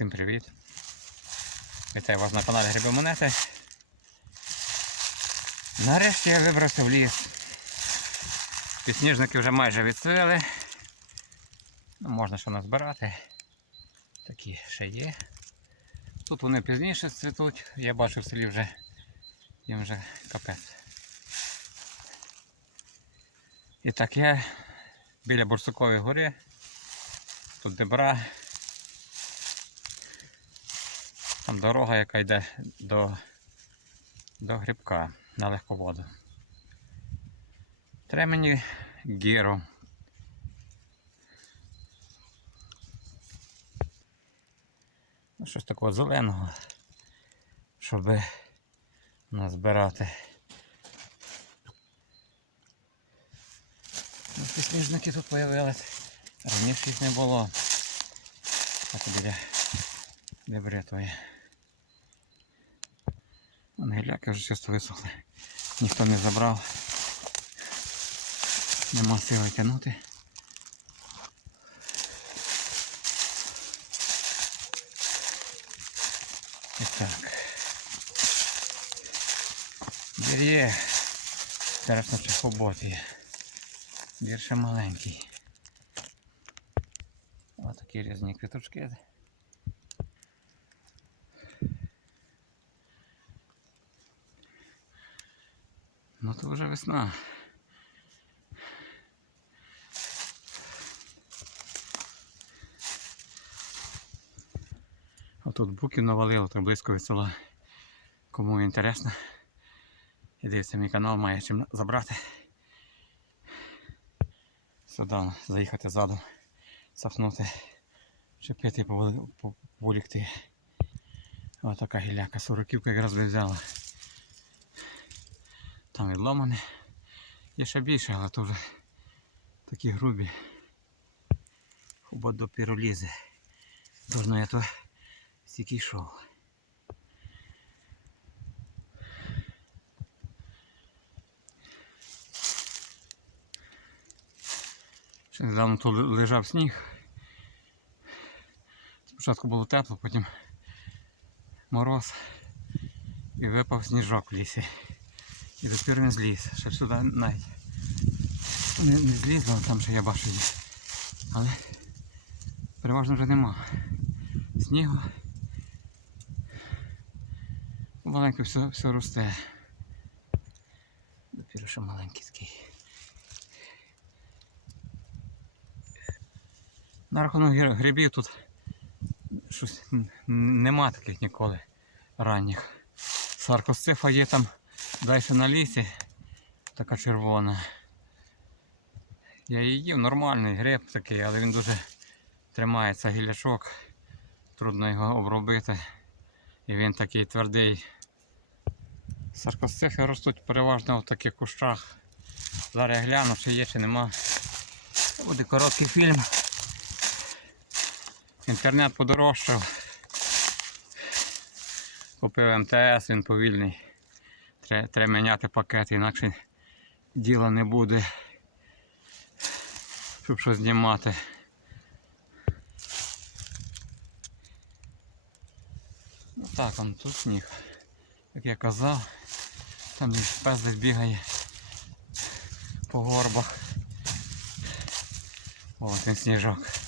Всім привіт! Вітаю вас на каналі Гриби Монети. Нарешті я вибрався в ліс. Підсніжники вже майже відцвіли. Ну, можна ще назбирати. Такі ще є. Тут вони пізніше цвітуть. Я бачу в селі вже їм вже капець. І так я біля Бурсукової гори. Тут дебра. Там дорога, яка йде до, до грибка на легководу. Треба мені гіру. Ну, щось такого зеленого, щоб назбирати. Ну, ці сніжники тут з'явились. Раніше їх не було. Так біля дебри твої. Вон гіляки вже чисто висохли. Ніхто не забрав. Нема сили тягнути. І так. Бір є. Зараз на чехоботі. Бір ще маленький. Ось такі різні квіточки. Ну то вже весна. А тут буків навалило так близько від села. Кому інтересно. І дивіться мій канал, має чим забрати. Сюди заїхати ззаду, сапнути, чепити і поволікти. Ось така гіляка, сороківка якраз би взяла. Там відломане. Є ще більше, але то вже такі грубі. Хіба до піролізи. Должно я то стільки йшов. Ще недавно тут лежав сніг. Спочатку було тепло, потім мороз і випав сніжок в лісі. І тепер він зліз. Ще сюди навіть не, не злізло, там ще я бачу є. Але переважно вже нема. Снігу. Маленько все, все росте. Допіру ще маленький такий. На рахунок грибів тут щось нема таких ніколи ранніх. Саркосцифа є там далі на лісі, така червона. Я її їв, нормальний гриб такий, але він дуже тримається гілячок. Трудно його обробити. І він такий твердий. Саркосцифи ростуть переважно в таких кущах. Зараз я гляну, чи є, чи нема. Буде короткий фільм. Інтернет подорожчав. Купив МТС, він повільний. Треба, треба міняти пакет, інакше діла не буде. Щоб щось знімати. Ну так, он тут сніг. Як я казав, там десь бігає по горбах. Ось він сніжок.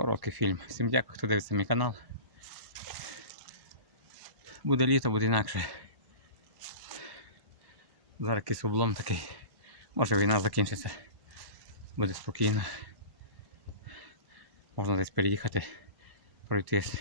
Короткий фільм. Всім дякую, хто дивиться мій канал. Буде літо, буде інакше. Зараз якийсь облом такий. Може війна закінчиться. Буде спокійно. Можна десь переїхати, пройтись.